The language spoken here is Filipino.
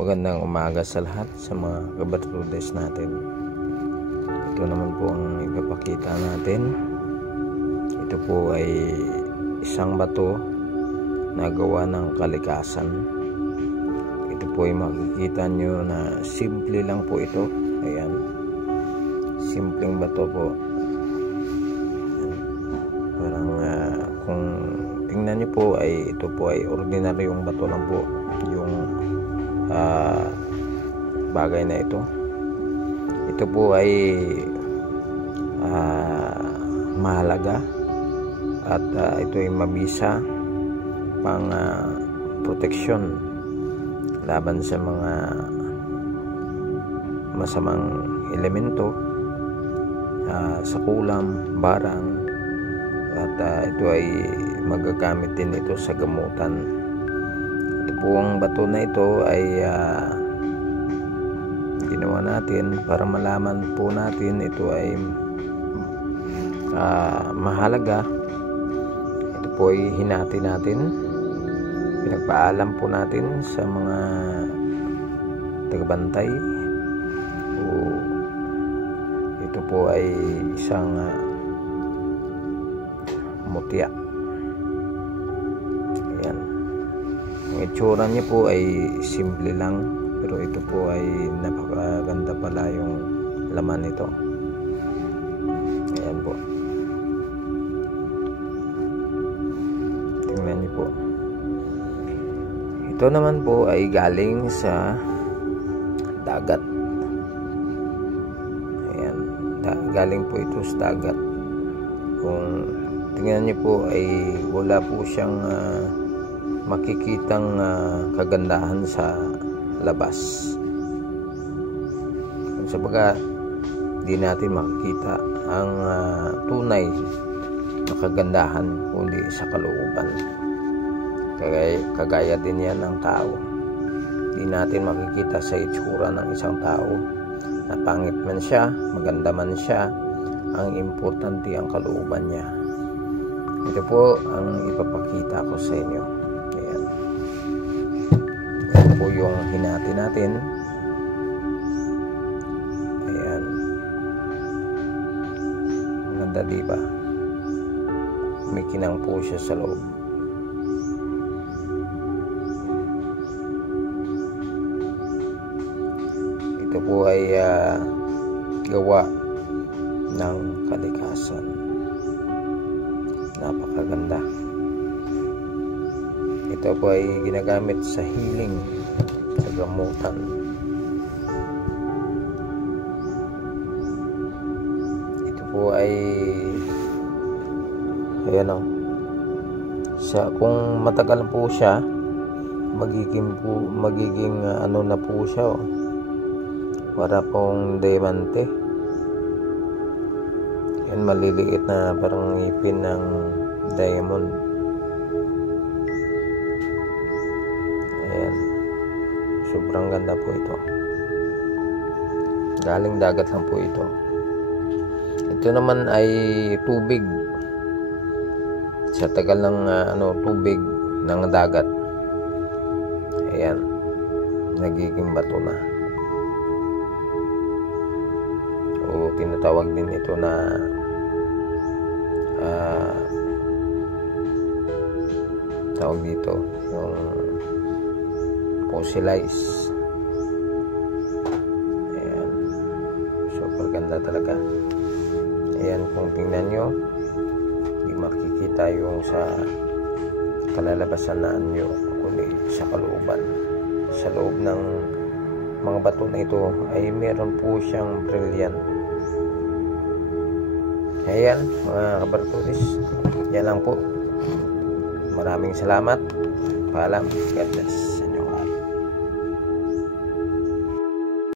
Magandang umaga sa lahat sa mga kabartudes natin. Ito naman po ang ipapakita natin. Ito po ay isang bato na gawa ng kalikasan. Ito po ay makikita nyo na simple lang po ito. Ayan, simpleng bato po. Ayan. Parang kung tingnan nyo po ay ito po ay ordinaryong bato lang po yung bagay na ito. Ito po ay mahalaga at ito ay mabisa pang proteksyon laban sa mga masamang elemento, sa kulam, barang, at ito ay magagamit din ito sa gamutan. Ito po ang bato na ito ay ginawa natin para malaman po natin ito ay mahalaga. Ito po ay hinati natin, pinagpaalam po natin sa mga tagabantay. Ito po ay isang mutya. Ayan. Ang itsura niya po ay simple lang, pero ito po ay napakaganda pala yung laman nito. Ayan po. Tingnan niyo po. Ito naman po ay galing sa dagat. Ayan. Galing po ito sa dagat. Kung tingnan niyo po ay wala po siyang makikitang kagandahan sa labas. Sabaga di natin makikita ang tunay na kagandahan kundi sa kalooban. Kagaya din yan ng tao. Di natin makikita sa itsura ng isang tao na pangit man siya, maganda man siya, ang importante ang kalooban niya. Ito po ang ipapakita ko sa inyo. Ayan. Ito po yung hinati natin. Ayan. Maganda diba? May kinang po siya sa loob. Ito po ay gawa ng kalikasan. Napakaganda. Ito po ay ginagamit sa healing, sa gamutan. Ito po ay ayan o. Kung matagal po siya, magiging ano na po siya o. Para pong diamante. Yan, maliliit na parang ngipin ng diamond. Ayan, sobrang ganda po ito. Galing dagat lang po ito. Ito naman ay tubig. Sa tagal ng tubig ng dagat, ayan, nagiging bato na. O tinatawag din ito na tawag dito yung fossilize. Ayan, super ganda talaga. Ayan, kung tingnan nyo, hindi makikita yung sa kalalabasan na anyo, kundi sa kalooban. Sa loob ng mga bato na ito ay meron po siyang brilliant. Ayan, mga kabartudes, yan lang po. Maraming salamat. Paalam. God bless.